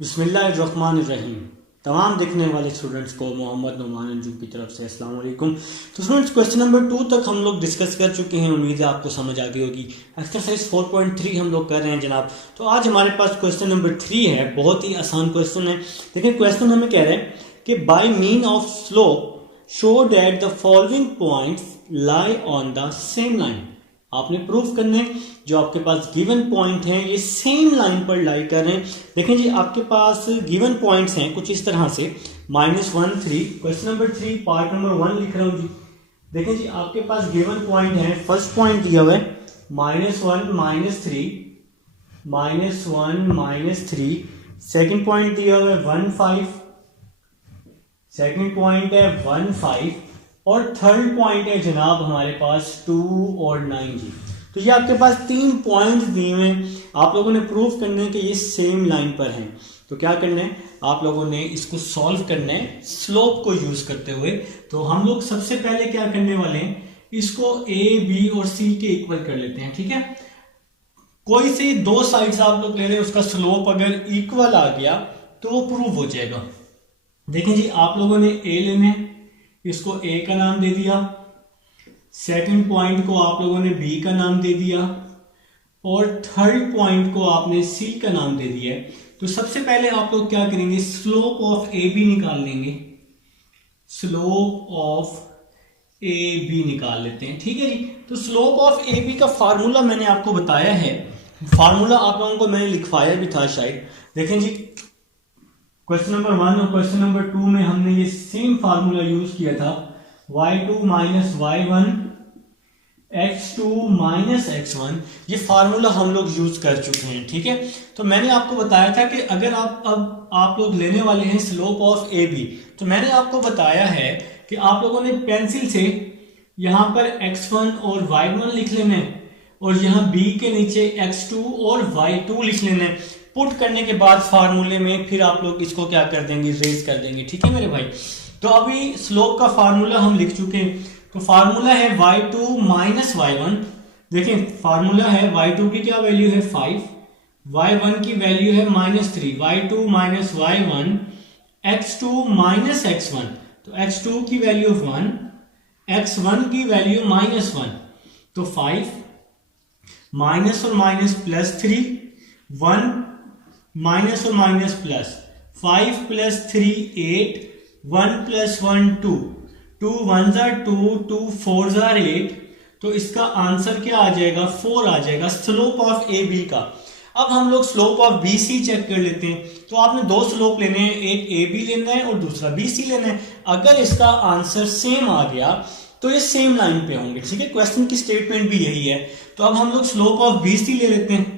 बिस्मिल्लाहिर्रहमानिर्रहीम। तमाम देखने वाले स्टूडेंट्स को मोहम्मद नुमान अंजुम की तरफ से अस्सलाम वालेकुम। तो स्टूडेंट्स, क्वेश्चन नंबर 2 तक हम लोग डिस्कस कर चुके हैं। उम्मीद है आपको समझ आ गई होगी। एक्सरसाइज 4.3 हम लोग कर रहे हैं जनाब। तो आज हमारे पास क्वेश्चन नंबर 3 है। बहुत ही आसान क्वेश्चन है। देखिए, क्वेश्चन हमें कह रहा है कि by mean of slope show that the following points lie on the same line. आपने प्रूफ करना है जो आपके पास गिवन पॉइंट हैं ये सेम लाइन पर लाई कर रहे हैं। देखें जी, आपके पास गिवन पॉइंट्स हैं कुछ इस तरह से -1 3। क्वेश्चन नंबर 3 पार्ट नंबर 1 लिख रहा हूं जी। देखें जी, आपके पास गिवन पॉइंट है। फर्स्ट पॉइंट दिया हुआ है -1 -3 -1 -3। सेकेंड पॉइंट दिया हुआ है 1 5। सेकेंड पॉइंट है 1 5 और थर्ड पॉइंट है जनाब हमारे पास 2 और 9 जी। तो ये आपके पास 3 पॉइंट्स दिए हुए हैं। आप लोगों ने प्रूफ करना है कि ये सेम लाइन पर हैं। तो क्या करना है, आप लोगों ने इसको सॉल्व करना है स्लोप को यूज करते हुए। तो हम लोग सबसे पहले क्या करने वाले हैं, इसको ए बी और सी के इक्वल कर लेते हैं। ठीक है, कोई से दो साइड्स आप लोग ले रहे हैं, उसका स्लोप अगर इक्वल आ गया तो वो प्रूव हो जाएगा। देखें जी, आप लोगों ने ए लेने, इसको ए का नाम दे दिया। सेकंड पॉइंट को आप लोगों ने बी का नाम दे दिया और थर्ड पॉइंट को आपने सी का नाम दे दिया। तो सबसे पहले आप लोग क्या करेंगे, स्लोप ऑफ ए बी निकाल लेंगे। स्लोप ऑफ ए बी निकाल लेते हैं। ठीक है जी। तो स्लोप ऑफ ए बी का फार्मूला मैंने आपको बताया है। फार्मूला आप लोगों को मैंने लिखवाया भी था शायद। देखें जी, क्वेश्चन नंबर 1 और क्वेश्चन नंबर 2 में हमने ये सेम फार्मूला यूज किया था। y2 minus y1 x2 minus x1, ये फार्मूला हम लोग यूज कर चुके हैं। ठीक है, तो मैंने आपको बताया था कि अगर आप लोग लेने वाले हैं स्लोप ऑफ ए बी, तो मैंने आपको बताया है कि आप लोगों ने पेंसिल से यहां पर x1 और y1 लिख लेना है और यहां b के नीचे x2 और y2 लिख लेना है। पुट करने के बाद फार्मूले में फिर आप लोग इसको क्या कर देंगे, रेज कर देंगे। ठीक है मेरे भाई। तो अभी स्लोप का फार्मूला हम लिख चुके हैं। तो फार्मूला है y2 माइनस y1। देखें, फार्मूला है y2 की क्या वैल्यू है 5, y1 की वैल्यू है -3। y2 minus y1 x2 minus x1। तो x2 की वैल्यू 1, x1 की वैल्यू -1। तो 5 माइनस और माइनस प्लस 3, 1 माइनस और minus plus 5 plus 3 8, 1 plus 1 2, 2 1 jar 2, 2 4 jar 8। तो इसका आंसर क्या आ जाएगा, 4 आ जाएगा स्लोप ऑफ ए बी का। अब हम लोग slope of B C check कर लेते हैं। तो आपने दो स्लोप लेने हैं, एक ए बी लेना है और दूसरा बी सी लेना है। अगर इसका आंसर सेम आ गया तो ये सेम लाइन पे होंगे। ठीक है, क्वेश्चन की स्टेटमेंट भी यही है। तो अब हम लोग स्लोप ऑफ बी सी ले लेते हैं।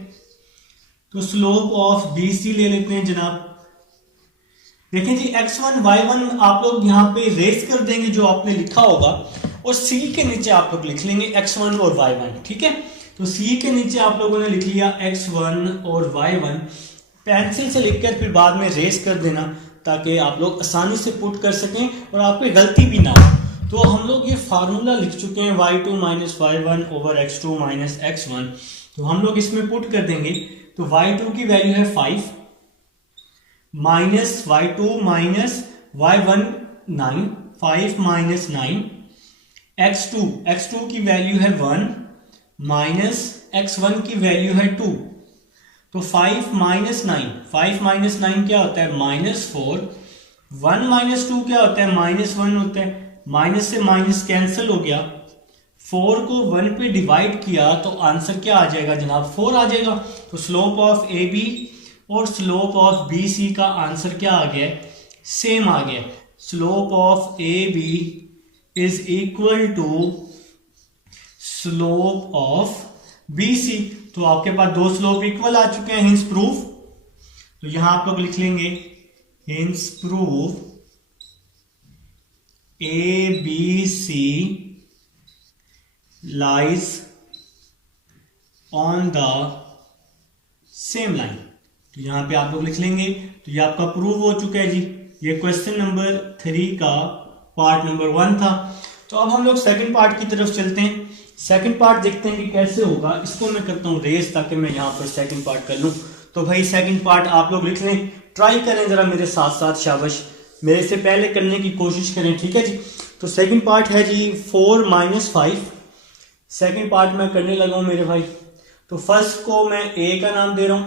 तो स्लोप ऑफ बी सी ले लेते हैं जनाब। देखें जी, x1 y1 आप लोग यहां पे रेस कर देंगे जो आपने लिखा होगा और c के नीचे आप लोग लिख लेंगे x1 और y1। ठीक है, तो c के नीचे आप लोगों ने लिख लिया x1 और y1। पेंसिल से लिखकर फिर बाद में रेस कर देना ताकि आप लोग आसानी से पुट कर सकें और आपकी गलती भी ना हो। तो हम लोग ये फार्मूला लिख चुके हैं y2 minus y1 over x2 minus x1। तो हम लोग इसमें पुट कर देंगे। तो y2 की वैल्यू है 5 minus y2 minus y1 9, 5 minus 9। x2 की वैल्यू है 1 माइनस x1 की वैल्यू है 2। तो 5 माइनस 9, 5 माइनस 9 क्या होता है, -4। 1 माइनस 2 क्या होता है, -1 होता है। माइनस से माइनस कैंसिल हो गया। 4 को 1 पे डिवाइड किया तो आंसर क्या आ जाएगा जनाब, 4 आ जाएगा। तो स्लोप ऑफ ए बी और स्लोप ऑफ बी सी का आंसर क्या आ गया, सेम आ गया। Slope of A B is equal to slope of B C. तो आपके पास दो स्लोप इक्वल आ चुके हैं, हिंस प्रूफ। तो यहां आप लोग लिख लेंगे hence proof A B C lies on the same line। तो यहां पे आप लोग लिख लेंगे। तो ये आपका प्रूव हो चुका है जी। ये क्वेश्चन नंबर 3 का पार्ट नंबर 1 था। तो अब हम लोग सेकंड पार्ट की तरफ चलते हैं। सेकंड पार्ट देखते हैं कि कैसे होगा। इसको मैं करता हूं रेस ताकि मैं यहां पर सेकंड पार्ट कर लूं। तो भाई सेकंड पार्ट आप लोग लिख लें। ट्राई करें ज़रा मेरे साथ साथ, शाबाश, मेरे से पहले करने की कोशिश करें, ठीक है जी। तो सेकंड पार्ट है जी 4 - 5। सेकंड पार्ट मैं करने लगा हूं मेरे भाई। तो फर्स्ट को मैं ए का नाम दे रहा हूं,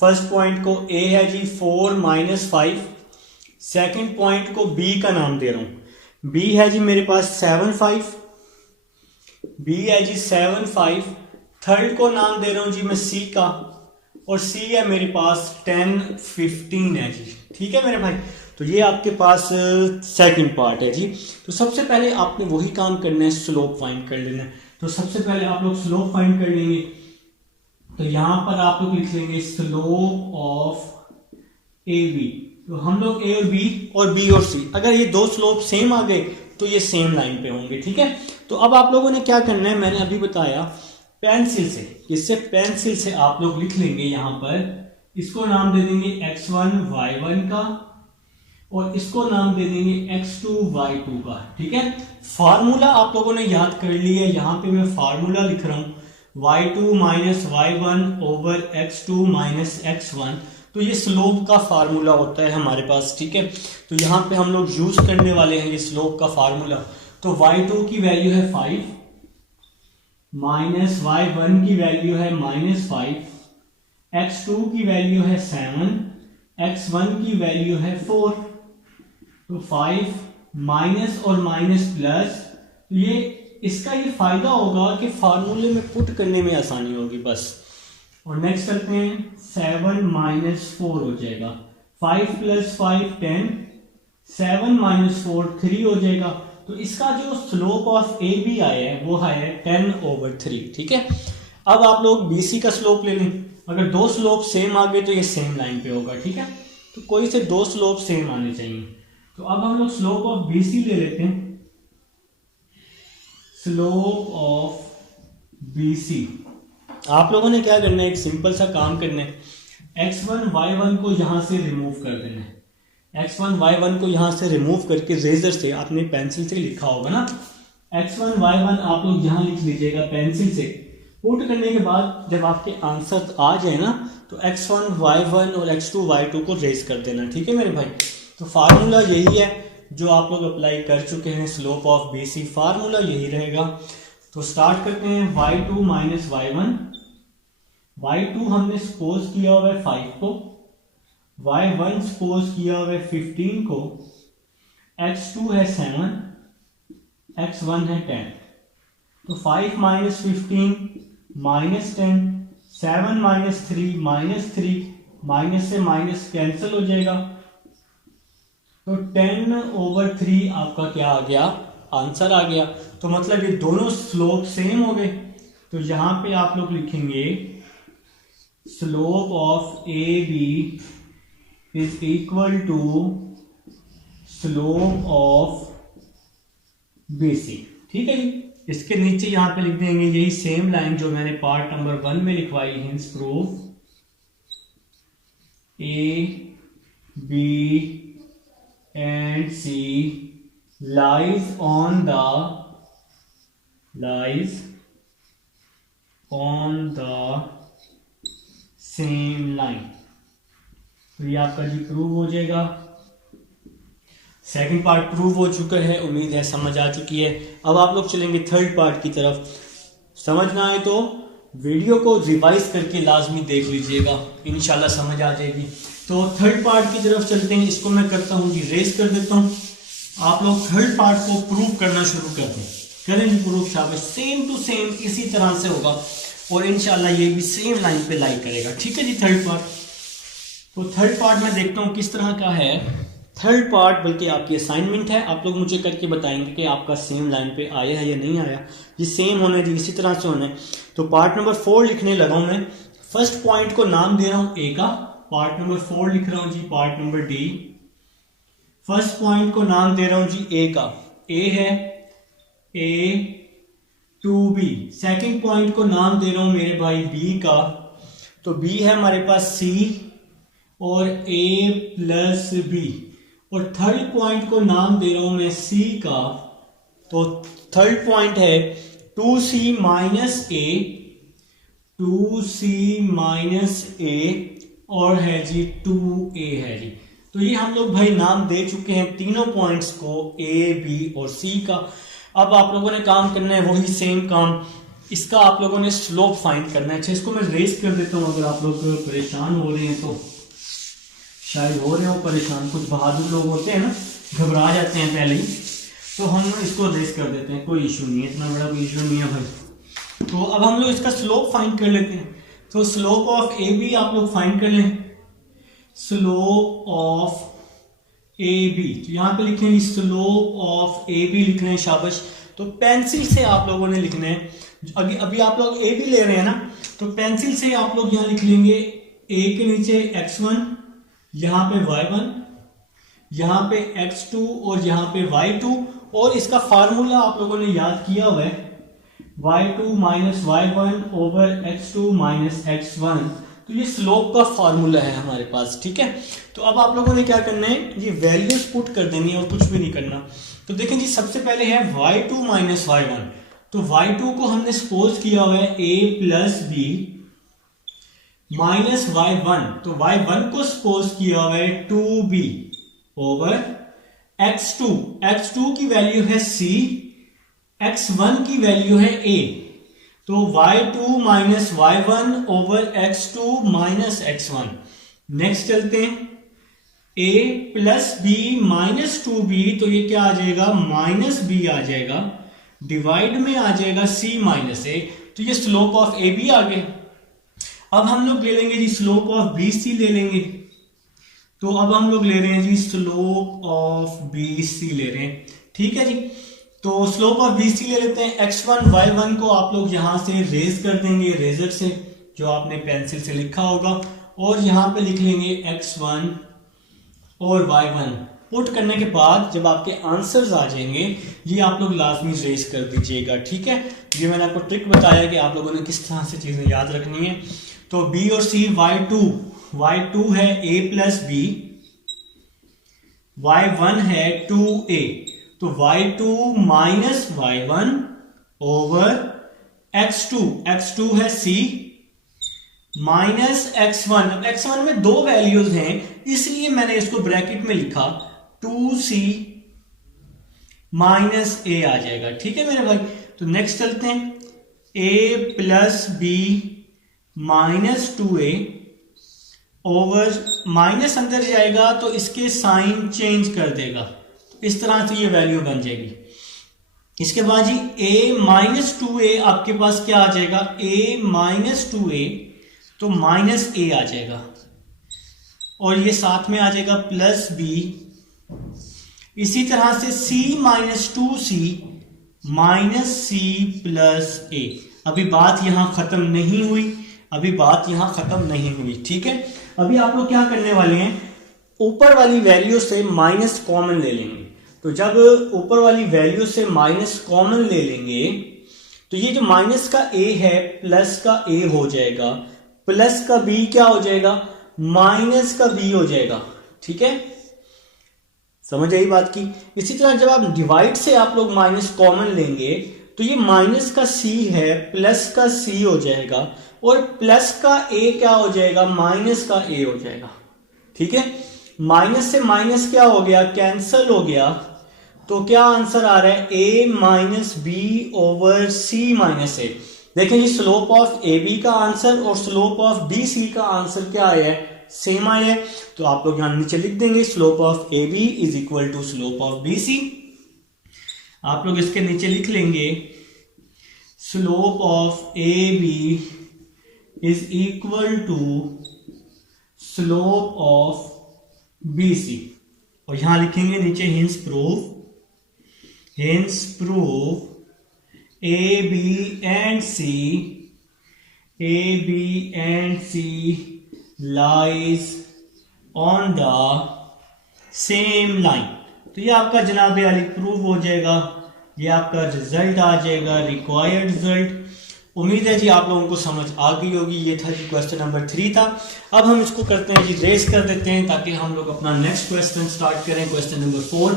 फर्स्ट पॉइंट को ए है जी 4 - 5। सेकंड पॉइंट को बी का नाम दे रहा हूं, बी है जी मेरे पास 7 5, बी है जी 7 5। थर्ड को नाम दे रहा हूं जी मैं सी का, और सी है मेरे पास 10 15 है जी, ठीक है मेरे भाई। तो ये आपके पास सेकंड पार्ट है जी। तो सबसे पहले आपने वही काम करना है, स्लोप फाइंड कर लेना है। तो सबसे पहले आप लोग स्लोप फाइंड कर लेंगे। तो यहां पर आप लोग लिख लेंगे स्लोप ऑफ ए बी। तो हम लोग ए और बी और सी, अगर ये दो स्लोप सेम आ गए तो ये सेम लाइन पे होंगे, ठीक है। तो अब आप लोगों ने क्या करना है, मैंने अभी बताया, पेंसिल से, किससे, पेंसिल से आप लोग लिख लेंगे यहां पर, इसको नाम दे देंगे x1 y1 का, और इसको नाम दे देंगे x2 y2 का, ठीक है। फार्मूला आप लोगों ने याद कर लिया है, यहां पे मैं फार्मूला लिख रहा हूं y2 - y1 over x2 - x1। तो ये स्लोप का फार्मूला होता है हमारे पास, ठीक है। तो यहां पे हम लोग यूज करने वाले हैं ये स्लोप का फार्मूला। तो y2 की वैल्यू है 5 माइनस y1 की वैल्यू है -5, x2 की वैल्यू है 7, x1 की वैल्यू है 4। तो 5 माइनस और माइनस प्लस, तो ये इसका ये फायदा होगा कि फार्मूले में पुट करने में आसानी होगी बस। और नेक्स्ट करते हैं, 7 - 4 हो जाएगा, 5 + 5 10, 7 - 4 3 हो जाएगा। तो इसका जो स्लोप ऑफ ए बी आया है वो है 10/3, ठीक है। अब आप लोग बी सी का स्लोप ले लें, अगर दो स्लोप सेम आ गए तो ये सेम लाइन पे होगा, ठीक है। तो कोई से दो स्लोप सेम आने चाहिए। तो अब हम लोग स्लोप ऑफ बी सी ले लेते हैं, स्लोप ऑफ बी सी। आप लोगों ने क्या करना है, एक सिंपल सा काम करना है, x1 y1 को यहां से रिमूव कर देना है। x1 y1 को यहां से रिमूव करके रेजर से, आपने पेंसिल से लिखा होगा ना, x1 y1 आप लोग यहां लिख लीजिएगा पेंसिल से। पुट करने के बाद जब आपके आंसर आ जाए ना, तो x1 y1 और x2 y2 को रेज कर देना, ठीक है मेरे भाई। तो फार्मूला यही है जो आप लोग अप्लाई कर चुके हैं, slope of B C, formula यही रहेगा। तो स्टार्ट करते हैं, y2 - y1, y2 हमने सपोज किया हुआ है 5 को, y1 सपोज किया हुआ है 15 को, x2 है 7, x1 है 10। तो 5 - 15 -10, 7 - 3 -3, माइनस से माइनस कैंसिल हो जाएगा। तो 10/3 आपका क्या आ गया, आंसर आ गया। तो मतलब ये दोनों स्लोप सेम हो गए। तो यहां पे आप लोग लिखेंगे slope of A B is equal to slope of B C, ठीक है जी। इसके नीचे यहां पे लिख देंगे यही सेम लाइन जो मैंने पार्ट नंबर 1 में लिखवाई है, proof A B and C lies on the same line। तो ये आपका जी प्रूव हो जाएगा। सेकंड पार्ट प्रूव हो चुका है, उम्मीद है समझ आ चुकी है। अब आप लोग चलेंगे थर्ड पार्ट की तरफ। समझ ना आए तो वीडियो को रिवाइज करके लाजमी देख लीजिएगा, इंशाल्लाह समझ आ जाएगी। तो थर्ड पार्ट की तरफ चलते हैं। इसको मैं करता हूं जी, रेस कर देता हूं। आप लोग थर्ड पार्ट को प्रूव करना शुरू कर दें, करें जी प्रूव, शाबाश। सेम टू सेम इसी तरह से होगा और इंशाल्लाह ये भी सेम लाइन पे लाई करेगा, ठीक है जी। थर्ड पार्ट, तो थर्ड पार्ट मैं देखता हूं किस तरह का है थर्ड पार्ट, बल्कि आपकी असाइनमेंट है। आप लोग मुझे करके बताएंगे कि आपका सेम लाइन पे आया है या नहीं आया। ये सेम होना है जी, इसी तरह से होना है। तो पार्ट नंबर 4 लिखने लगा हूं मैं। फर्स्ट पॉइंट को नाम दे रहा हूं ए का, पार्ट नंबर 4 लिख रहा हूं जी, part number D. First point को नाम दे रहा हूं जी ए का, ए है ए टू बी। सेकेंड पॉइंट को नाम दे रहा हूं मेरे भाई बी का, तो बी है हमारे पास सी और ए प्लस बी। और थर्ड पॉइंट को नाम दे रहा हूं मैं सी का, तो थर्ड पॉइंट है 2c माइनस ए, 2c माइनस ए और है जी 2a है जी। तो ये हम लोग भाई नाम दे चुके हैं तीनों पॉइंट्स को, ए बी और सी का। अब आप लोगों ने काम करना है वही सेम काम, इसका आप लोगों ने स्लोप फाइंड करना है। अच्छा, इसको मैं रेस कर देता हूँ, अगर आप लोग परेशान हो रहे हैं तो, शायद हो रहे हो परेशान, कुछ बहादुर लोग होते हैं ना, घबरा जाते हैं पहले ही, तो हम इसको रेस कर देते हैं, कोई इशू नहीं है, इतना बड़ा कोई इशू नहीं है भाई। तो अब हम लोग इसका स्लोप फाइंड कर लेते हैं। तो स्लोप ऑफ ए बी आप लोग फाइंड कर लें, स्लोप ऑफ ए बी, तो यहां पे लिखेंगे स्लोप ऑफ ए बी लिख रहे हैं, शाबाश। तो पेंसिल से आप लोगों ने लिखना है, अभी आप लोग ए बी ले रहे हैं ना, तो पेंसिल से आप लोग यहां लिख लेंगे ए के नीचे x1, यहां पे y1, यहां पे x2 और यहां पे y2, और इसका फार्मूला आप लोगों ने याद किया हुआ है, y2 minus y1 over x2 minus x1। तो ये स्लोप का फार्मूला है हमारे पास, ठीक है। तो अब आप लोगों ने क्या करना है, ये वैल्यूज पुट कर देनी है और कुछ भी नहीं करना। तो देखें जी, सबसे पहले है y2 माइनस y1, तो y2 को हमने सपोज किया हुआ है a plus B minus y1, तो y1 को सपोज किया हुआ है 2b ओवर x2, x2 की वैल्यू है c, x1 की वैल्यू है a, तो y2 minus y1 over x2 minus x1। Next चलते हैं, a plus B minus 2b, तो ये क्या आ जाएगा, माइनस b आ जाएगा, डिवाइड में आ जाएगा c माइनस a, तो ये स्लोप ऑफ ए बी आ गए। अब हम लोग ले लेंगे जी स्लोप ऑफ बी सी ले लेंगे, तो अब हम लोग ले रहे हैं जी स्लोप ऑफ बी सी ले रहे हैं, ठीक है जी। तो स्लोप ऑफ बी सी ले लेते हैं, x1 y1 को आप लोग यहां से रेज कर देंगे रेजर से, जो आपने पेंसिल से लिखा होगा, और यहां पे लिख लेंगे x1 और y1। पुट करने के बाद जब आपके आंसर्स आ जाएंगे, ये आप लोग लाजमी रेज कर दीजिएगा, ठीक है। ये मैंने आपको ट्रिक बताया कि आप लोगों ने किस तरह से चीजें याद रखनी है। तो b और c, y2 है a प्लस बी, y1 है 2a, तो y2 minus y1 over x2 है c माइनस x1। अब x1 में दो वैल्यूज हैं, इसलिए मैंने इसको ब्रैकेट में लिखा 2c माइनस a आ जाएगा, ठीक है मेरे भाई। तो नेक्स्ट चलते हैं, a plus B minus 2a over, minus अंदर जाएगा तो इसके साइन चेंज कर देगा, इस तरह से ये वैल्यू बन जाएगी। इसके बाद जी a माइनस 2a आपके पास क्या आ जाएगा, a माइनस 2a, तो माइनस a आ जाएगा, और ये साथ में आ जाएगा प्लस b। इसी तरह से c minus 2c minus c plus a। अभी बात यहां खत्म नहीं हुई, ठीक है। अभी आप लोग क्या करने वाले हैं, ऊपर वाली वैल्यू से माइनस कॉमन ले लेंगे। तो जब ऊपर वाली वैल्यू से माइनस कॉमन ले लेंगे, तो ये जो माइनस का a है प्लस का a हो जाएगा, प्लस का b क्या हो जाएगा, माइनस का b हो जाएगा, ठीक है, समझ आई बात की। इसी तरह जब आप डिवाइड से आप लोग माइनस कॉमन लेंगे, तो ये माइनस का c है प्लस का c हो जाएगा, और प्लस का a क्या हो जाएगा, माइनस का a हो जाएगा, ठीक है। माइनस से माइनस क्या हो गया, कैंसल हो गया, तो क्या आंसर आ रहा है, a minus B over c minus a। देखें जी, स्लोप ऑफ ए बी का आंसर और स्लोप ऑफ बी सी का आंसर क्या आया है, सेम आया है। तो आप लोग यहां नीचे लिख देंगे slope of A B is equal to slope of B C. आप लोग इसके नीचे लिख लेंगे slope of A B is equal to slope of B C, और यहां लिखेंगे नीचे hence proof A B and C lies on the same line. तो ये आपका जनाब अली प्रूफ हो जाएगा, ये आपका रिजल्ट आ जाएगा, रिक्वायर्ड रिजल्ट। उम्मीद है जी आप लोगों को समझ आ गई होगी। ये था जी क्वेश्चन नंबर 3 था। अब हम इसको करते हैं जी, रेस कर देते हैं ताकि हम लोग अपना नेक्स्ट क्वेश्चन स्टार्ट करें, क्वेश्चन नंबर 4।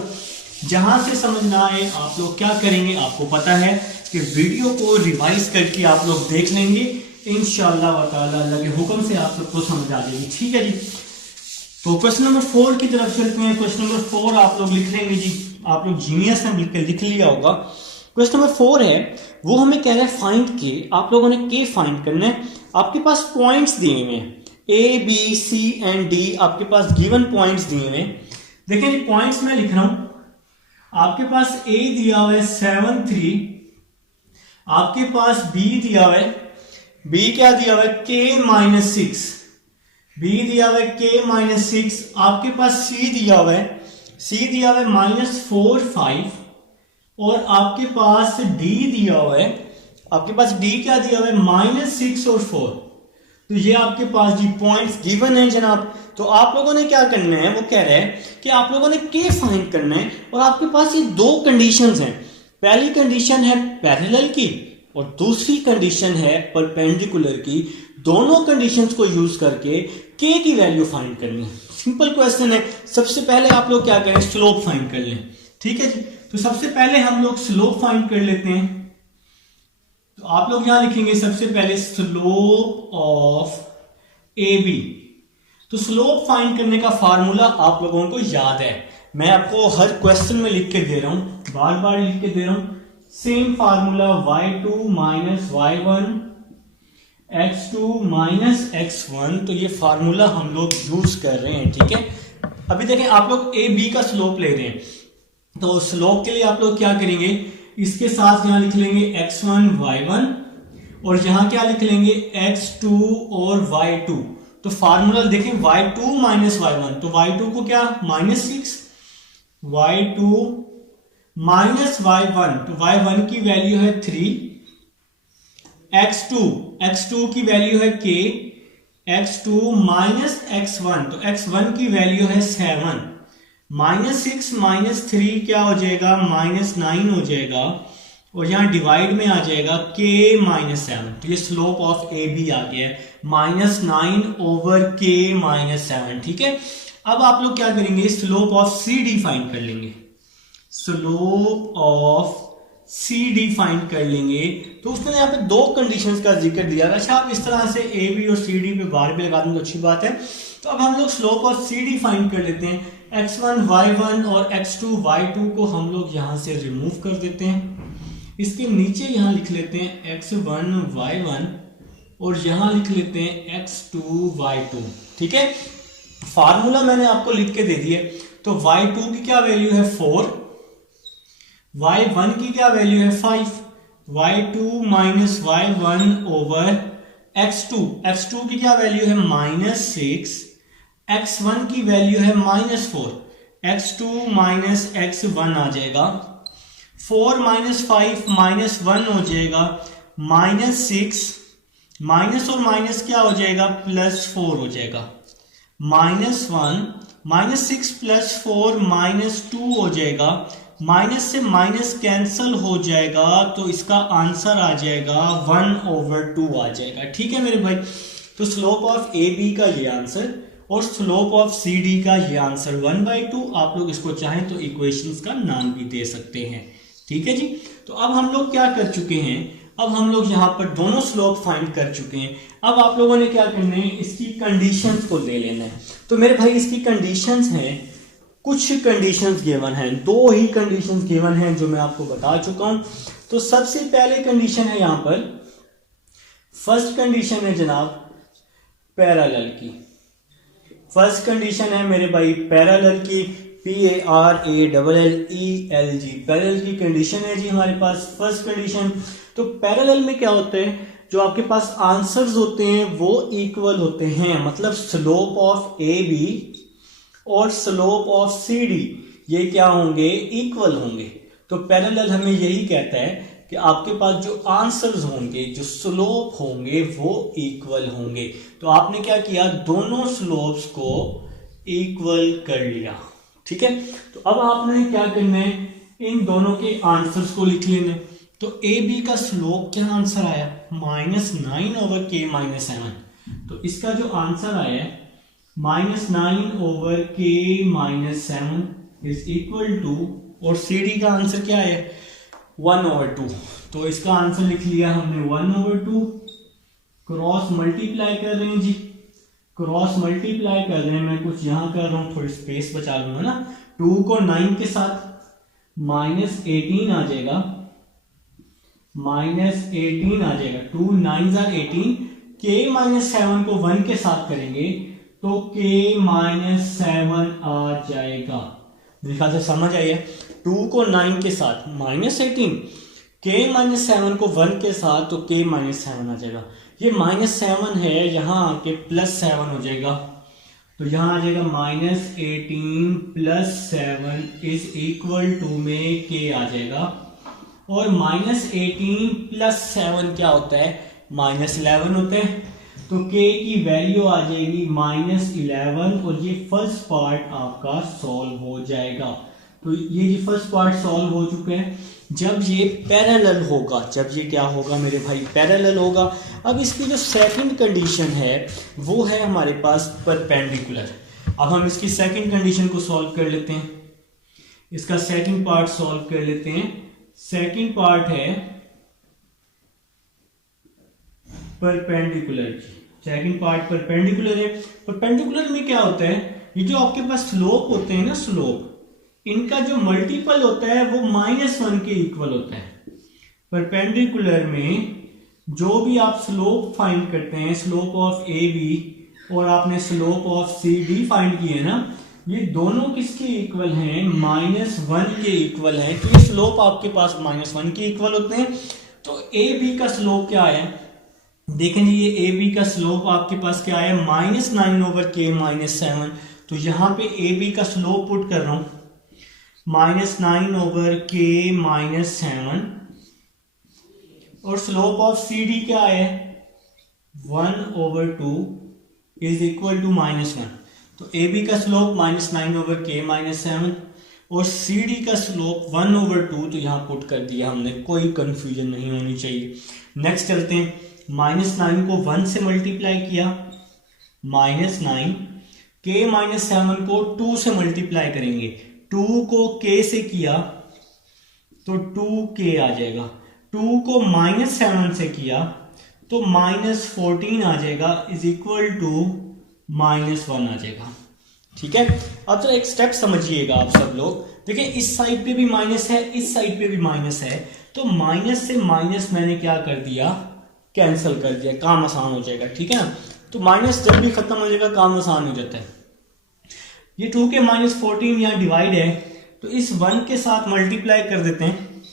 जहां से समझ ना आए आप लोग क्या करेंगे, आपको पता है कि वीडियो को रिवाइज करके आप लोग देख लेंगे इंशाअल्लाह व ताला अल्लाह के हुक्म से आप सबको समझ आ जाएगी। ठीक है जी, तो क्वेश्चन नंबर 4 की तरफ चलते हैं। क्वेश्चन नंबर 4 आप लोग लिख लेंगे जी, आप लोग जीनियस में लिख लिया होगा। क्वेश्चन नंबर 4 है, वो हमें कह रहा है फाइंड के, आप लोगों ने के फाइंड करना है। आपके पास पॉइंट्स दिए हुए हैं A B C and D, आपके पास गिवन पॉइंट्स दिए हुए हैं। देखिए जी पॉइंट्स मैं लिख रहा हूं, आपके पास ए दिया हुआ है 7 3, आपके पास बी दिया हुआ है, बी क्या दिया हुआ है k-6, बी दिया हुआ है k-6, आपके पास सी दिया हुआ है, सी दिया हुआ है -4 5, और आपके पास डी दिया हुआ है, आपके पास डी क्या दिया हुआ है -6 और 4। तो ये आपके पास जी पॉइंट्स गिवन है जनाब। तो आप लोगों ने क्या करना है, वो कह रहे हैं कि आप लोगों ने के फाइंड करना है, और आपके पास ये दो कंडीशंस हैं। पहली कंडीशन है पैरेलल की और दूसरी कंडीशन है परपेंडिकुलर की। दोनों कंडीशंस को यूज करके के की वैल्यू फाइंड करनी है। सिंपल क्वेश्चन है। सबसे पहले आप लोग क्या करें, स्लोप फाइंड कर लें। ठीक है जी, तो सबसे पहले हम लोग स्लोप फाइंड कर लेते हैं। तो आप लोग यहां लिखेंगे सबसे पहले स्लोप ऑफ ए बी। तो स्लोप फाइंड करने का फार्मूला आप लोगों को याद है, मैं आपको हर क्वेश्चन में लिख के दे रहा हूं, बार बार लिख के दे रहा हूं। Same formula y2 minus y1 x2 minus x1, तो ये फार्मूला हम लोग यूज कर रहे हैं। ठीक है, अभी देखें आप लोग ए बी का स्लोप ले रहे हैं, तो स्लोप के लिए आप लोग क्या करेंगे, इसके साथ यहां लिख लेंगे x1 y1, और यहां क्या लिख लेंगे x2 और y2। तो फार्मूला देखें y2 माइनस y1, तो y2 को क्या -6, y2 माइनस y1, तो y1 की वैल्यू है 3, x2 की वैल्यू है k, x2 माइनस x1, तो x1 की वैल्यू है 7, -6 -3 क्या हो जाएगा -9 हो जाएगा, और यहां डिवाइड में आ जाएगा k-7। तो ये स्लोप ऑफ ए बी आ गया है -9/k-7। ठीक है, अब आप लोग क्या करेंगे, slope of C D find कर लेंगे। Slope of C D find कर लेंगे, तो उसने यहाँ पे दो कंडीशंस का जिक्र दिया। अच्छा, आप इस तरह से ए बी और सी डी पे बार भी लगा दें तो अच्छी बात है। तो अब हम लोग slope of C D find कर लेते हैं। x1 y1 और x2 y2 को हम लोग यहां से रिमूव कर देते हैं। इसके नीचे यहां लिख लेते हैं x1 y1, और यहां लिख लेते हैं x2 y2। ठीक है, फार्मूला मैंने आपको लिख के दे दिया। तो y2 की क्या वैल्यू है 4, y1 की क्या वैल्यू है 5, y2 minus y1 over x2 की क्या वैल्यू है -6, x1 की वैल्यू है -4, x2 माइनस x1 आ जाएगा, 4 माइनस 5 -1 हो जाएगा, -6 माइनस और माइनस क्या हो जाएगा +4 हो जाएगा, -1 -6 +4 -2 हो जाएगा, माइनस से माइनस कैंसल हो जाएगा, तो इसका आंसर आ जाएगा 1/2 आ जाएगा। ठीक है मेरे भाई, तो स्लोप ऑफ ए बी का ये आंसर और स्लोप ऑफ सी डी का ये आंसर 1/2। आप लोग इसको चाहें तो इक्वेशंस का नाम भी दे सकते हैं। ठीक है जी, तो अब हम लोग क्या कर चुके हैं, अब हम लोग यहाँ पर दोनों स्लोप फाइंड कर चुके हैं। अब आप लोगों ने क्या करना है, इसकी कंडीशंस को ले लेना है। तो मेरे भाई इसकी कंडीशंस हैं, कुछ कंडीशंस गिवन हैं, दो ही कंडीशंस गिवन हैं जो मैं आपको बता चुका हूं। तो सबसे पहले कंडीशन है यहाँ पर, फर्स्ट कंडीशन है जनाब पैरेलल की। फर्स्ट कंडीशन है मेरे भाई पैरेलल की, PARALLELG, पैरेलल की कंडीशन है जी हमारे पास फर्स्ट कंडीशन। तो पैरेलल में क्या होता है, जो आपके पास आंसर्स होते हैं वो इक्वल होते हैं, मतलब स्लोप ऑफ ए बी और स्लोप ऑफ सी डी ये क्या होंगे, इक्वल होंगे। तो पैरेलल हमें यही कहता है कि आपके पास जो आंसर्स होंगे, जो स्लोप होंगे वो इक्वल होंगे। तो आपने क्या किया, दोनों स्लोप्स को इक्वल कर लिया। ठीक है, तो अब आपने क्या करना है, इन दोनों के आंसर्स को लिख लेना है। तो ए बी का स्लोप क्या आंसर आया -9/k-7, तो इसका जो आंसर आया है -9/k-7 इज इक्वल टू, और सी डी का आंसर क्या है 1/2। तो इसका आंसर लिख लिया हमने 1/2। क्रॉस मल्टीप्लाई कर रहे हैं जी, क्रॉस मल्टीप्लाई कर रहे हैं, मैं कुछ यहां कर रहा हूं, थोड़ी स्पेस बचा लूंगा ना। 2 को 9 के साथ -18 आ जाएगा, -18 आ जाएगा, 2 9 are 18। k -7 को 1 के साथ करेंगे तो k -7 आ जाएगा। मेरे ख्याल से समझ आई है। 2 को 9 के साथ -18, k -7 को 1 के साथ तो k -7 आ जाएगा। ये -7 है, यहां आके +7 हो जाएगा, तो यहां आ जाएगा -18 +7 इज इक्वल टू में k आ जाएगा। और -18 +7 क्या होता है, -11 होता है, तो k की वैल्यू आ जाएगी -11 और ये फर्स्ट पार्ट आपका सॉल्व हो जाएगा। तो ये जी फर्स्ट पार्ट सॉल्व हो चुका है। जब ये पैरेलल होगा, जब ये क्या होगा मेरे भाई, पैरेलल होगा। अब इसकी जो सेकंड कंडीशन है वो है हमारे पास परपेंडिकुलर। अब हम इसकी सेकंड कंडीशन को सॉल्व कर लेते हैं, इसका सेकंड पार्ट सॉल्व कर लेते हैं। सेकंड पार्ट है परपेंडिकुलर, सेकंड पार्ट परपेंडिकुलर है। परपेंडिकुलर में क्या होता है, ये जो आपके पास स्लोप होते हैं ना, स्लोप, इनका जो मल्टीपल होता है वो -1 के इक्वल होता है। परपेंडिकुलर में जो भी आप स्लोप फाइंड करते हैं, स्लोप ऑफ ए बी और आपने slope of C D find किए ना, ये दोनों किसके इक्वल हैं, -1 के इक्वल हैं। तो ये स्लोप आपके पास -1 के इक्वल होते हैं। तो ए बी का स्लोप क्या है, देखें जी, ये ए बी का स्लोप आपके पास क्या है, -9/k -7। तो यहां पे ए बी का स्लोप पुट कर रहा हूं, -9/k -7, और स्लोप ऑफ सी डी क्या है, 1/2 इज इक्वल टू -1। तो ए बी का स्लोप -9/k -7 और सी डी का स्लोप 1/2, तो यहां पुट कर दिया हमने, कोई कंफ्यूजन नहीं होनी चाहिए। नेक्स्ट चलते हैं, -9 को 1 से मल्टीप्लाई किया, -9, k -7 को 2 से मल्टीप्लाई करेंगे, 2 को k से किया तो 2k आ जाएगा, 2 को -7 से किया तो -14 आ जाएगा, इज इक्वल टू -1 आ जाएगा। ठीक है, अब जरा एक स्टेप समझिएगा आप सब लोग। देखिए इस साइड पे भी माइनस है, इस साइड पे भी माइनस है, तो माइनस से माइनस मैंने क्या कर दिया, कैंसिल कर दिया, काम आसान हो जाएगा। ठीक है ना, तो माइनस जब भी खत्म हो जाएगा काम आसान हो जाता है। ये 2 के -14 यहाँ डिवाइड है, तो इस 1 के साथ मल्टीप्लाई कर देते हैं।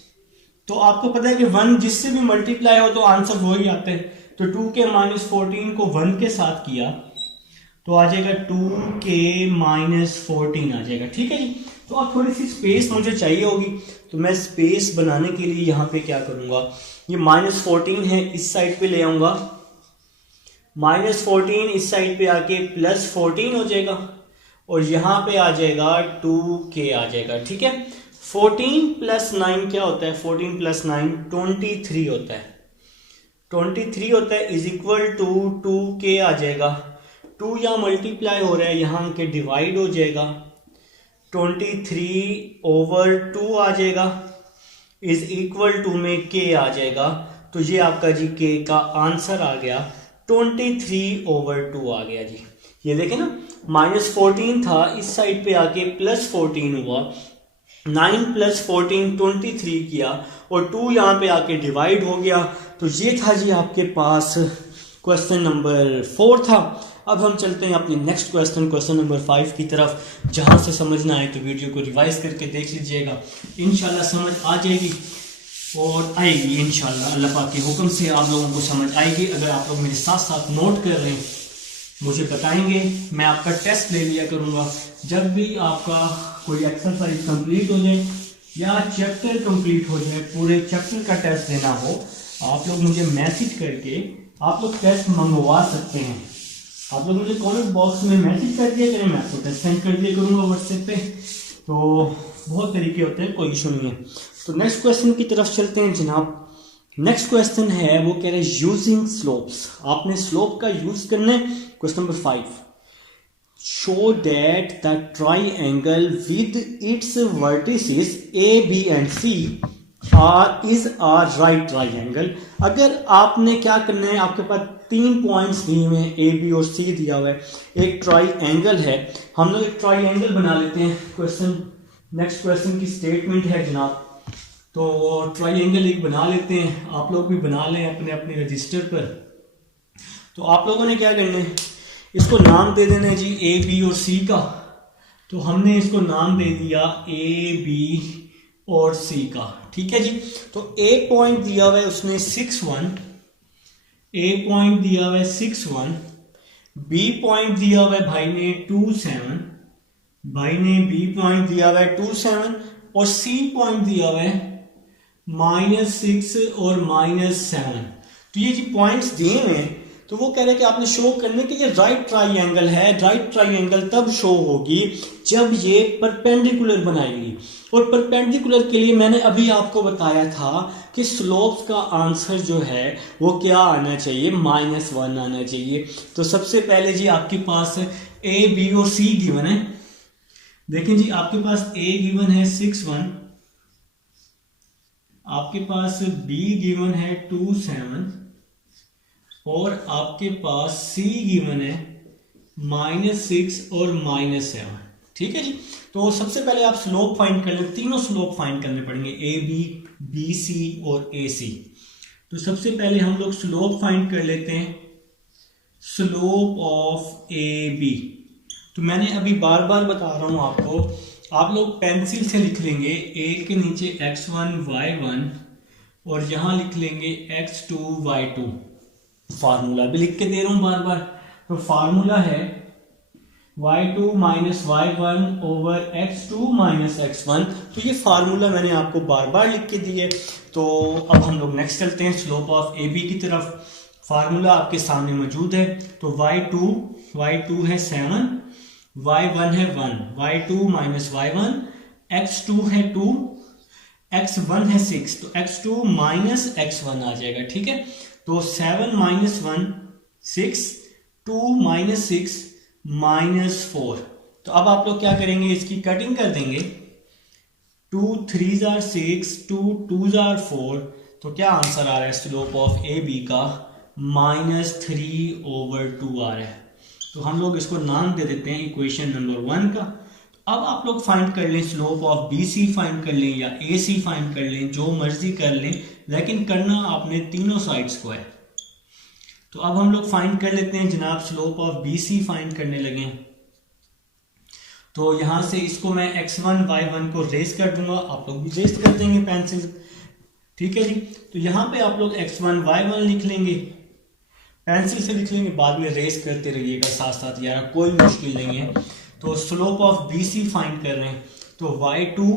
तो आपको पता है कि 1 जिससे भी मल्टीप्लाई हो तो आंसर वही आता है। तो 2 के -14 को 1 के साथ किया तो आ जाएगा 2k -14 आ जाएगा। ठीक है जी, तो अब थोड़ी सी स्पेस मुझे चाहिए होगी, तो मैं स्पेस बनाने के लिए यहाँ पे क्या करूंगा, ये -14 है इस साइड पे ले आऊंगा, -14 इस साइड पे आके +14 हो जाएगा और यहाँ पे आ जाएगा 2k आ जाएगा। ठीक है, 14 + 9 क्या होता है, 14 + 9 23 होता है, 23 होता है, इज इक्वल टू 2k आ जाएगा। 2 यहाँ मल्टीप्लाई हो रहा है, यहाँ के डिवाइड हो जाएगा, 23/2 आ जाएगा, इज इक्वल टू में k आ जाएगा। तो ये आपका जी k का आंसर आ गया, 23/2 आ गया जी। ये देखें ना, -14 था, इस साइड पे आके +14 हुआ, 9 + 14 23 किया और 2 यहाँ पे आके डिवाइड हो गया। तो ये था जी आपके पास क्वेश्चन नंबर 4 था। अब हम चलते हैं अपने नेक्स्ट क्वेश्चन नंबर 5 की तरफ। जहां से समझना है तो वीडियो को रिवाइज करके देख लीजिएगा, इंशाल्लाह समझ आ जाएगी और आएगी इंशाल्लाह, अल्लाह पाक के हुक्म से आप लोगों को समझ आएगी। अगर आप लोग मेरे साथ साथ नोट कर रहे हैं मुझे बताएंगे, मैं आपका टेस्ट ले लिया करूँगा। जब भी आपका कोई एक्सरसाइज कंप्लीट हो जाए या चैप्टर कंप्लीट हो जाए, पूरे चैप्टर का टेस्ट देना हो, आप लोग मुझे मैसेज करके आप लोग टेस्ट मंगवा सकते हैं। आप लोग मुझे कमेंट बॉक्स में मैसेज कर दिया करें, मैं आपको टेस्ट सेंड कर दिया करूँगा व्हाट्सएप पे। तो बहुत तरीके होते हैं, कोई इशू नहीं है। तो नेक्स्ट क्वेश्चन की तरफ चलते हैं जनाब। नेक्स्ट क्वेश्चन है, वो कह रहे हैं यूजिंग स्लोप्स, आपने स्लोप का यूज करना है। Question number 5, show that the triangle with its vertices A, B and C is a right triangle. अगर आपने क्या करना है, आपके पास 3 पॉइंट्स दिए हुए हैं, ए बी और सी दिया हुआ है, एक ट्राइंगल है, हम लोग एक ट्राइंगल बना लेते हैं। क्वेश्चन, नेक्स्ट क्वेश्चन की स्टेटमेंट है जनाब, तो ट्राइंगल एक बना लेते हैं, आप लोग भी बना लें अपने अपने रजिस्टर पर। तो आप लोगों ने क्या करना है, इसको नाम दे देना है जी ए बी और सी का। तो हमने इसको नाम दे दिया ए बी और सी का, ठीक है जी। तो ए पॉइंट दिया हुआ है उसने 6 1, ए पॉइंट दिया हुआ है 6 1, बी पॉइंट दिया हुआ है भाई ने 2 7, भाई ने बी पॉइंट दिया हुआ है 2 7, और सी पॉइंट दिया हुआ है -6 और -7। तो ये जी पॉइंट्स दिए हुए हैं, तो वो कह रहे हैं कि आपने शो करने कि ये राइट ट्राइंगल है। राइट ट्राइंगल तब शो होगी जब ये परपेंडिकुलर बनाएगी, और परपेंडिकुलर के लिए मैंने अभी आपको बताया था कि स्लोप्स का आंसर जो है वो क्या आना चाहिए, -1 आना चाहिए। तो सबसे पहले जी आपके पास ए बी और सी गिवन है। देखें जी, आपके पास ए गिवन है 6 1, आपके पास बी गिवन है 2 7, और आपके पास सी गिवन है -6 और -7, ठीक है जी। तो सबसे पहले आप स्लोप फाइंड कर लें, तीनों स्लोप फाइंड करने पड़ेंगे, ए बी, बी सी और ए सी। तो सबसे पहले हम लोग स्लोप फाइंड कर लेते हैं, स्लोप ऑफ ए बी। तो मैंने अभी बार बार बता रहा हूं आपको, आप लोग पेंसिल से लिख लेंगे, ए के नीचे x1 y1 और यहां लिख लेंगे x2 y2। फार्मूला भी लिख के दे रहा हूं बार बार। तो फार्मूला है y2 minus y1 over x2 minus x1। तो ये फार्मूला मैंने आपको बार बार लिख के दिए। तो अब हम लोग नेक्स्ट चलते हैं स्लोप ऑफ ए बी की तरफ। फार्मूला आपके सामने मौजूद है। तो y2 है 7, y1 है 1, y2 माइनस y1, x2 है 2, x1 है 6, तो x2 माइनस x1 आ जाएगा, ठीक है। तो 7 माइनस 1 6, 2 माइनस 6 -4। तो अब आप लोग क्या करेंगे, इसकी कटिंग कर देंगे, 2 3 are 6, 2 2 are 4। तो क्या आंसर आ रहा है स्लोप ऑफ ए बी का, -3/2 आ रहा है। तो हम लोग इसको नाम दे देते हैं इक्वेशन नंबर 1 का। अब आप लोग फाइंड कर लें slope of B C find कर लें या ए सी फाइंड कर लें, जो मर्जी कर लें, लेकिन करना आपने तीनों साइड्स को है। तो अब हम लोग फाइंड कर लेते हैं जनाब, slope of B C find करने लगे। तो यहां से इसको मैं x1 y1 को रेस कर दूंगा, आप लोग भी रेस कर देंगे पेंसिल, ठीक है जी। तो यहां पे आप लोग x1 y1 लिख लेंगे, पेंसिल से लिख लेंगे, बाद में रेस करते रहिएगा साथ साथ, यार कोई मुश्किल नहीं है। तो slope of B C find कर रहे हैं, तो y2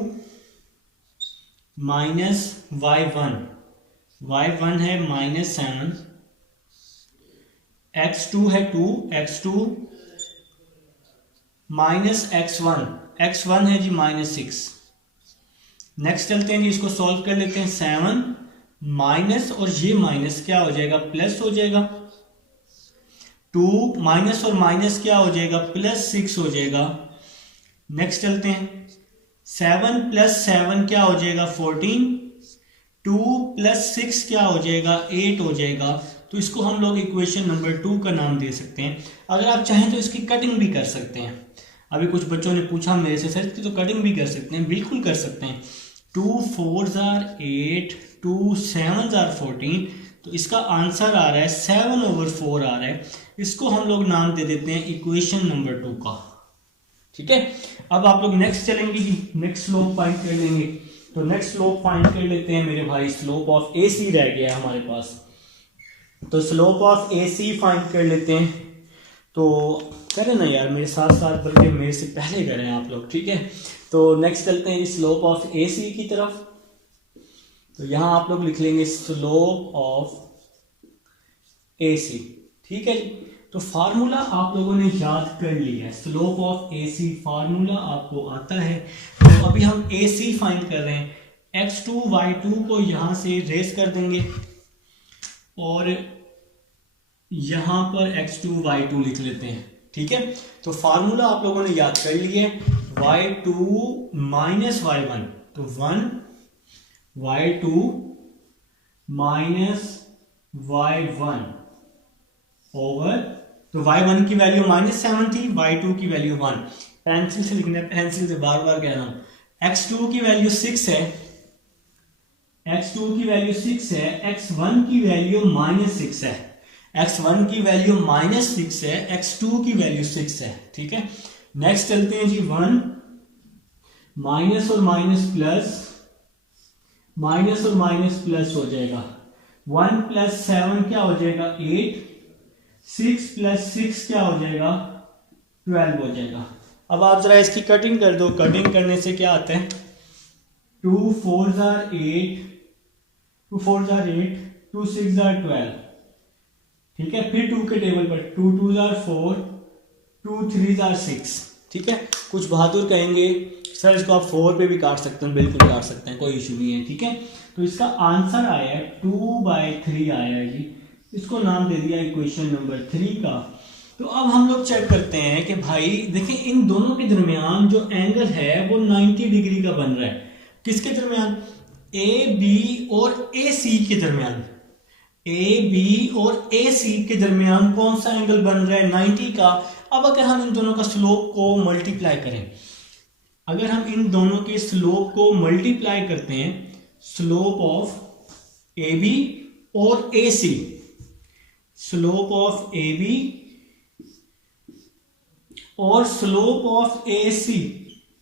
माइनस y1 है -7, x2 है 2, x2 माइनस x1 है जी -6। नेक्स्ट चलते हैं जी, इसको सॉल्व कर लेते हैं। 7 माइनस और ये माइनस क्या हो जाएगा, प्लस हो जाएगा। 2 माइनस और माइनस क्या हो जाएगा, +6 हो जाएगा। नेक्स्ट चलते हैं, 7 + 7 क्या हो जाएगा, 14। 2 + 6 क्या हो जाएगा, 8 हो जाएगा। तो इसको हम लोग इक्वेशन नंबर 2 का नाम दे सकते हैं। अगर आप चाहें तो इसकी कटिंग भी कर सकते हैं। अभी कुछ बच्चों ने पूछा मेरे से, सर तो कटिंग भी कर सकते हैं, बिल्कुल कर सकते हैं। 2 4s are 8, 2 7s are 14। तो इसका आंसर आ रहा है 7/4 आ रहा है। इसको हम लोग नाम दे देते हैं इक्वेशन नंबर 2 का, ठीक है। अब आप लोग नेक्स्ट चलेंगे जी, नेक्स्ट स्लोप फाइंड कर लेंगे। तो नेक्स्ट स्लोप फाइंड कर लेते हैं मेरे भाई, स्लोप ऑफ ए सी रह गया हमारे पास। तो slope of A C find कर लेते हैं। तो करें ना यार मेरे साथ साथ, बल्कि मेरे से पहले करें आप लोग, ठीक है। तो नेक्स्ट चलते हैं स्लोप ऑफ ए सी की तरफ। तो यहां आप लोग लिख लेंगे स्लोप ऑफ ए सी, ठीक है। तो फार्मूला आप लोगों ने याद कर लिया है, slope of A C formula आपको आता है। तो अभी हम ए सी फाइंड कर रहे हैं, x2 y2 को यहां से रेस कर देंगे और यहां पर x2 y2 लिख लेते हैं, ठीक है। तो फार्मूला आप लोगों ने याद कर लिया है, y2 माइनस y1, तो 1 y2 माइनस y1 ओवर, तो y1 की वैल्यू -7 थी, y2 की वैल्यू 1। पेंसिल से लिखना है, पेंसिल से बार बार कह रहा हूं। x2 की वैल्यू 6 है, x2 की वैल्यू 6 है, x1 की वैल्यू -6 है, x1 की वैल्यू -6 है, x2 की वैल्यू 6 है। ठीक है, नेक्स्ट चलते हैं जी। 1 माइनस और माइनस प्लस, माइनस और माइनस प्लस हो जाएगा। 1 + 7 क्या हो जाएगा 8, 6 + 6 क्या हो जाएगा 12 हो जाएगा। अब आप जरा इसकी कटिंग कर दो, कटिंग करने से क्या आता है 2 4 8, 2 4 8, 2 6 12। ठीक है, फिर 2 के टेबल पर 2 2 4, 2 3 6। ठीक है, कुछ बहादुर कहेंगे सर इसको आप 4 पे भी काट सकते हैं, बिल्कुल काट सकते हैं, कोई इशू नहीं है। ठीक है, तो इसका आंसर आया है 2/3 आया है जी, इसको नाम दे दिया इक्वेशन नंबर 3 का। तो अब हम लोग चेक करते हैं कि भाई देखिए इन दोनों के दरमियान जो एंगल है वो 90 डिग्री का बन रहा है। किसके दरमियान, ए बी और ए सी के दरमियान, ए बी और ए सी के दरमियान कौन सा एंगल बन रहा है 90 का। अब अगर हम इन दोनों का स्लोप को मल्टीप्लाई करें, अगर हम इन दोनों के स्लोप को मल्टीप्लाई करते हैं, स्लोप ऑफ ए बी और ए सी, स्लोप ऑफ ए बी और स्लोप ऑफ ए सी,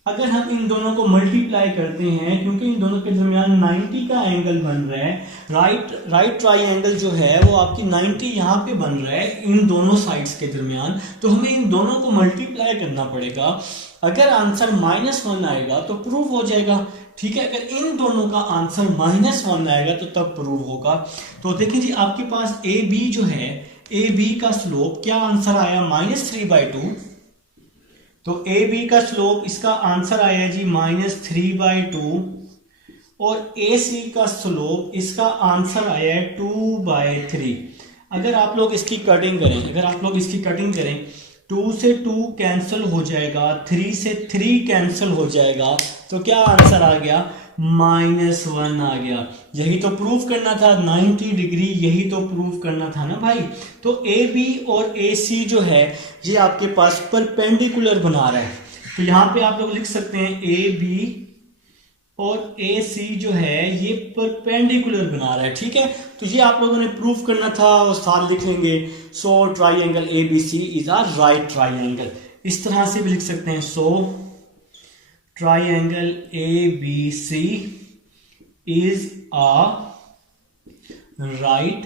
अगर हम इन दोनों को मल्टीप्लाई करते हैं, क्योंकि इन दोनों के दरमियान 90 का एंगल बन रहा है, राइट ट्राइंगल जो है वो आपकी 90 यहाँ पे बन रहा है इन दोनों साइड्स के दरमियान, तो हमें इन दोनों को मल्टीप्लाई करना पड़ेगा। अगर आंसर -1 आएगा तो प्रूव हो जाएगा। ठीक है, अगर इन दोनों का आंसर -1 आएगा तो तब प्रूव होगा। तो देखिए जी आपके पास ए बी जो है, ए बी का स्लोप क्या आंसर आया -3/2, तो ए बी का स्लोप इसका आंसर आया जी -3/2 और ए सी का स्लोप इसका आंसर आया है 2/3। अगर आप लोग इसकी कटिंग करें, अगर आप लोग इसकी कटिंग करें 2 से 2 कैंसिल हो जाएगा, 3 से 3 कैंसिल हो जाएगा, तो क्या आंसर आ गया -1 आ गया। यही तो प्रूफ करना था 90 डिग्री, यही तो प्रूफ करना था ना भाई। तो ए बी और ए सी जो है ये आपके पास परपेंडिकुलर बना रहा है, तो यहाँ पे आप लोग लिख सकते हैं ए बी और ए सी जो है ये परपेंडिकुलर बना रहा है। ठीक है, तो ये आप लोगों ने प्रूफ करना था और साथ लिख लेंगे so triangle A B C is a right triangle. इस तरह से भी लिख सकते हैं so triangle A B C is a right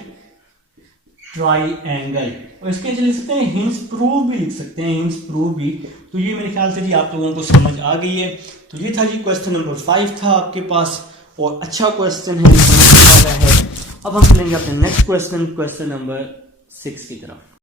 triangle. और इसके लिख सकते हैं हिंस प्रूव भी लिख सकते हैं, हिंस प्रूव भी। तो ये मेरे ख्याल से जी आप लोगों को समझ आ गई है। तो ये था जी क्वेश्चन नंबर 5 था आपके पास, और अच्छा क्वेश्चन है, समझ आ रहा है। अब हम चलेंगे अपने नेक्स्ट क्वेश्चन, क्वेश्चन नंबर 6 की तरफ।